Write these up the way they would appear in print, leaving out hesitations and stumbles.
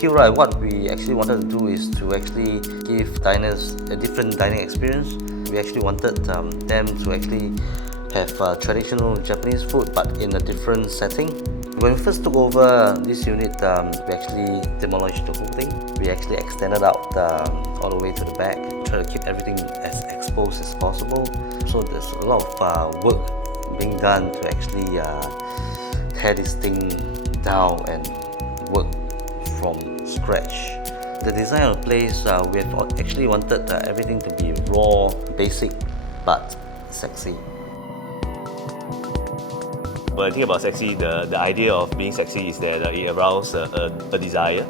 EQ, right, what we actually wanted to do is to actually give diners a different dining experience. We actually wanted them to actually have traditional Japanese food but in a different setting. When we first took over this unit, we actually demolished the whole thing. We actually extended out all the way to the back, try to keep everything as exposed as possible. So there's a lot of work being done to actually tear this thing down and work from scratch. The design of the place, we have actually wanted everything to be raw, basic, but sexy. When I think about sexy, the idea of being sexy is that it arouses a desire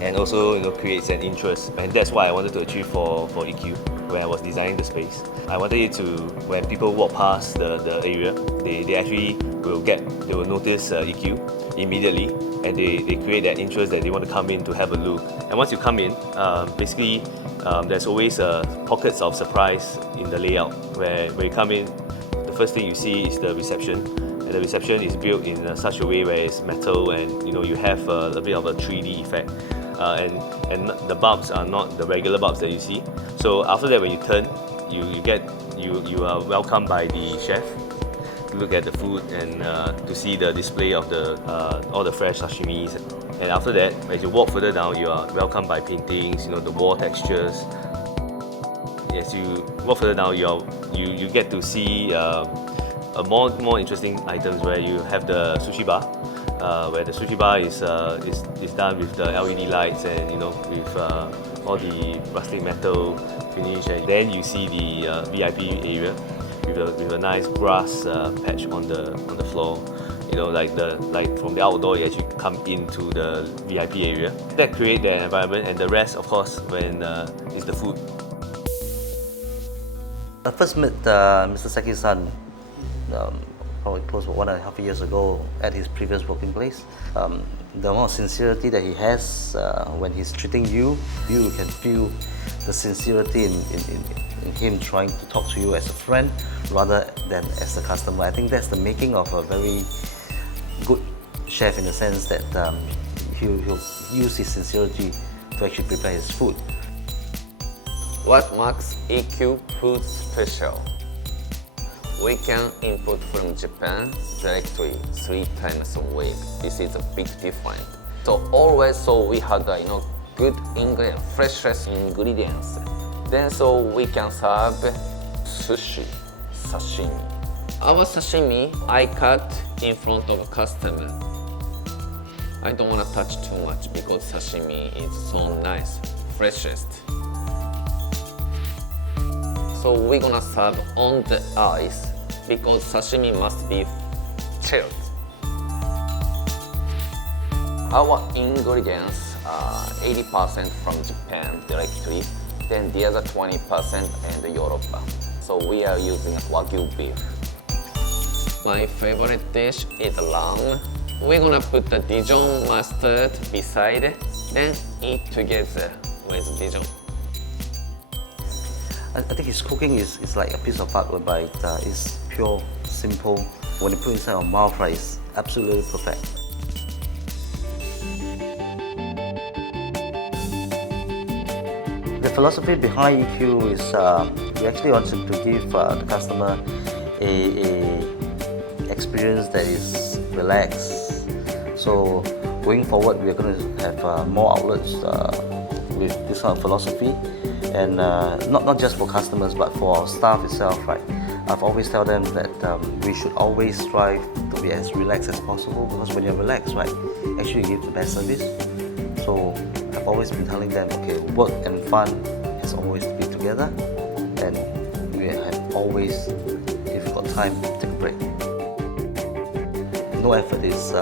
and also creates an interest, and that's what I wanted to achieve for EQ when I was designing the space. I wanted it to, when people walk past the area, they actually will notice EQ immediately, and they create that interest that they want to come in to have a look. And once you come in, basically there's always pockets of surprise in the layout. Where when you come in, the first thing you see is the reception. And the reception is built in such a way where it's metal, and you have a bit of a 3D effect. And the bulbs are not the regular bulbs that you see. So after that, when you turn, you are welcomed by the chef to look at the food and to see the display of all the fresh sashimis. And after that, as you walk further down, you are welcomed by paintings, the wall textures. As you walk further down, you get to see more interesting items, where you have the sushi bar, where the sushi bar is done with the LED lights and with all the rustic metal finish. And then you see the VIP area with a nice grass patch on the floor. Like from the outdoor, you actually come into the VIP area. That creates the environment, and the rest, of course, is the food. I first met Mr. Seki's-san probably close to 1.5 years ago at his previous working place. The amount of sincerity that he has when he's treating you, you can feel the sincerity in him trying to talk to you as a friend rather than as a customer. I think that's the making of a very good chef, in the sense that he'll use his sincerity to actually prepare his food. What makes EQ food special? We can import from Japan directly 3 times a week. This is a big difference. So always, we had good ingredients, freshest ingredients. Then we can serve sushi, sashimi. Our sashimi, I cut in front of a customer. I don't want to touch too much because sashimi is so nice, freshest. So we're gonna serve on the ice because sashimi must be chilled. Our ingredients are 80% from Japan directly, then the other 20% in Europe. So we are using Wagyu beef. My favorite dish is lamb. We're gonna put the Dijon mustard beside, then eat together with Dijon. I think his cooking is like a piece of art, whereby it's pure, simple. When you put it inside your mouth, right, it's absolutely perfect. The philosophy behind EQ is we actually wanted to give the customer a experience that is relaxed. So going forward, we are going to have more outlets with this kind of philosophy. And not just for customers, but for our staff itself, right? I've always tell them that we should always strive to be as relaxed as possible, because when you're relaxed, right, actually you give the best service. So I've always been telling them, okay, work and fun has always to be together, and we have always, if you've got time, take a break. No effort is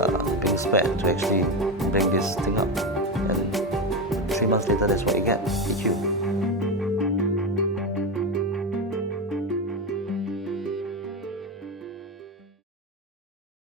being spared to actually bring this thing up, and 3 months later, that's what you get, EQ.